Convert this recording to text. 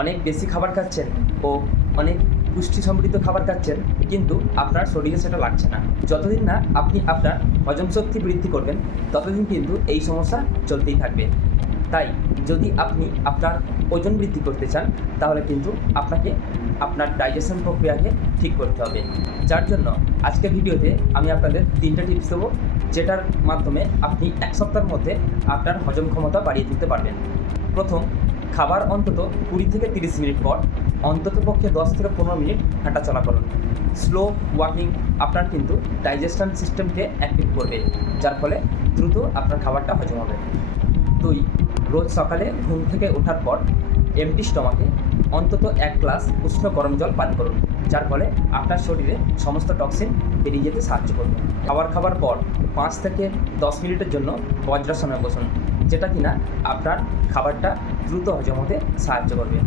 অনেক বেশি খাবার খাচ্ছেন ও অনেক পুষ্টি সমৃদ্ধ খাবার খাচ্ছেন, কিন্তু আপনার শরীরে সেটা লাগছে না। যতদিন না আপনি আপনার হজম শক্তি বৃদ্ধি করবেন, ততদিন কিন্তু এই সমস্যা চলতেই থাকবে। তাই যদি আপনি আপনার ওজন বৃদ্ধি করতে চান, তাহলে কিন্তু আপনাকে আপনার ডাইজেশন প্রক্রিয়াকে ঠিক করতে হবে। যার জন্য আজকের ভিডিওতে আমি আপনাদের 3টা টিপস দেবো, যেটার মাধ্যমে আপনি 1 সপ্তাহের মধ্যে আপনার হজম ক্ষমতা বাড়িয়ে তুলতে পারবেন। প্রথম, খাবার অন্তত 20 থেকে 30 মিনিট পর অন্ততপক্ষে 10 থেকে 15 মিনিট হাঁটাচলা করুন। স্লো ওয়াকিং আপনার কিন্তু ডাইজেশন সিস্টেমকে অ্যাক্টিভ করবে, যার ফলে দ্রুত আপনার খাবারটা হজম হবে। 2, রোজ সকালে ঘুম থেকে ওঠার পর এমটি স্টমাকে অন্তত 1 গ্লাস উষ্ণ গরম জল পান করুন, যার ফলে আপনার শরীরে সমস্ত টক্সিন বেরিয়ে যেতে সাহায্য করবে। খাবার পর 5 থেকে 10 মিনিটের জন্য বজ্রাসনে বসুন, যেটা কিনা আপনার খাবারটা দ্রুত হজম হতে সাহায্য করবে।